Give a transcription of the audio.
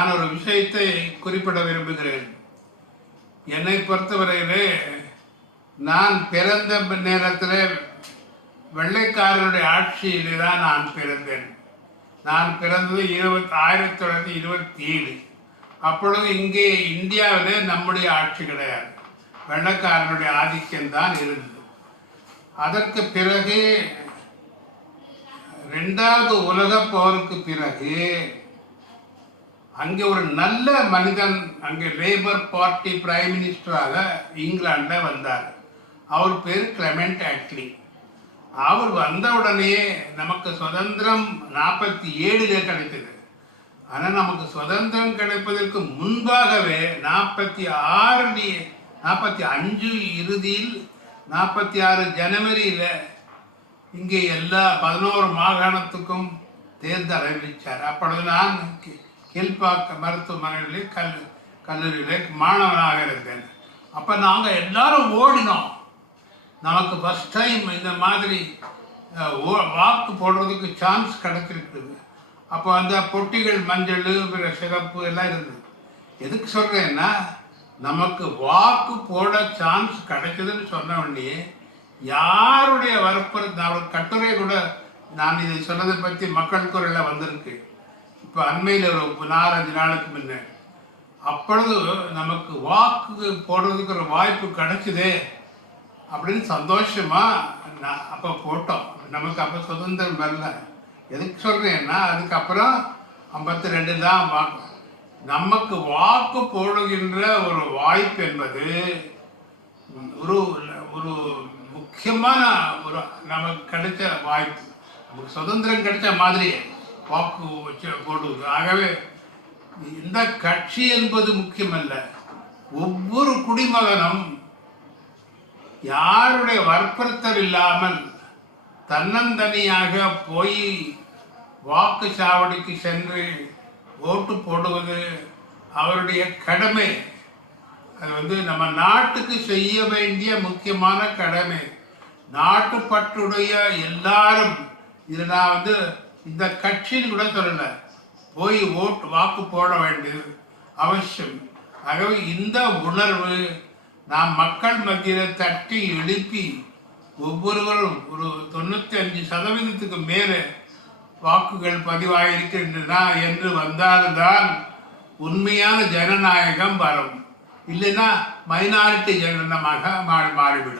நான் ஒரு விஷயத்தை குறிப்பிட விரும்புகிறேன். என்னை பொறுத்தவரையிலே நான் பிறந்த நேரத்தில் வெள்ளைக்காரருடைய ஆட்சியிலே தான் நான் பிறந்தேன். நான் பிறந்தது 1927. அப்பொழுது இங்கே இந்தியாவிலே நம்முடைய ஆட்சி கிடையாது, வெள்ளைக்காரனுடைய ஆதிக்கம்தான் இருந்தது. அதற்கு பிறகு 2வது உலகப் போருக்கு பிறகு அங்கே ஒரு நல்ல மனிதன், அங்கே லேபர் பார்ட்டி பிரைம் மினிஸ்டராக இங்கிலாண்டில் வந்தார். அவர் பேர் கிளமெண்ட் அட்லி. அவர் வந்தவுடனே நமக்கு சுதந்திரம் 47 கிடைத்தது. ஆனால் நமக்கு சுதந்திரம் கிடைப்பதற்கு முன்பாகவே 45 இறுதியில் 46 ஜனவரியில் இங்கே எல்லா 11 மாகாணத்துக்கும் தேர்தல் அறிவித்தார். அப்பொழுது நான் கீழ்ப்பாக்க மருத்துவமனையிலே கல்லூரியிலே மாணவனாக இருந்தேன். அப்போ நாங்கள் எல்லாரும் ஓடினோம். நமக்கு ஃபஸ்ட் டைம் இந்த மாதிரி வாக்கு போடுறதுக்கு சான்ஸ் கிடைச்சிருக்குது. அப்போ அந்த பொட்டிகள் மஞ்சள் சிகப்பு எல்லாம் இருந்தது. எதுக்கு சொல்கிறேன்னா, நமக்கு வாக்கு போட சான்ஸ் கிடைச்சதுன்னு சொன்ன உடனே யாருடைய ஒரு கட்டுரை கூட நான் இதை சொன்னதை பற்றி மக்கள் குரலில் வந்திருக்கு. இப்போ அண்மையில் ஒரு 4-5 நாளுக்கு முன்ன அப்பொழுது நமக்கு வாக்கு போடுறதுக்கு ஒரு வாய்ப்பு கிடைச்சிதே அப்படின்னு சந்தோஷமா அப்போ போட்டோம். நமக்கு அப்போ சுதந்திரம் வரல. எதுக்கு சொல்கிறேன்னா, அதுக்கப்புறம் 52 தான் வாக்கு. நமக்கு வாக்கு போடுகின்ற ஒரு வாய்ப்பு என்பது ஒரு ஒரு முக்கியமான நமக்கு கிடைச்ச வாய்ப்பு. நமக்கு சுதந்திரம் கிடைச்ச மாதிரி வாக்கு போடுவது. ஆகவே இந்த கட்சி என்பது முக்கியமல்ல, ஒவ்வொரு குடிமகனும் யாருடைய வற்புறுத்தல் இல்லாமல் தன்னந்தனியாக போய் வாக்குச்சாவடிக்கு சென்று ஓட்டு போடுவது அவருடைய கடமை. அது நம்ம நாட்டுக்கு செய்ய வேண்டிய முக்கியமான கடமை. நாட்டுப்பற்றுடைய எல்லாரும் இதில் நான் இந்த கட்சின்னு கூட சொல்லலை, போய் வாக்கு போட வேண்டியது அவசியம். ஆகவே இந்த உணர்வு நாம் மக்கள் மத்தியில் தட்டி எழுப்பி ஒவ்வொருவரும் ஒரு 95% மேலே வாக்குகள் பதிவாயிருக்கின்றன என்று வந்தால்தான் உண்மையான ஜனநாயகம் வரும். இல்லைன்னா மைனாரிட்டி ஜனநாயகமாக மாறிவிடும்.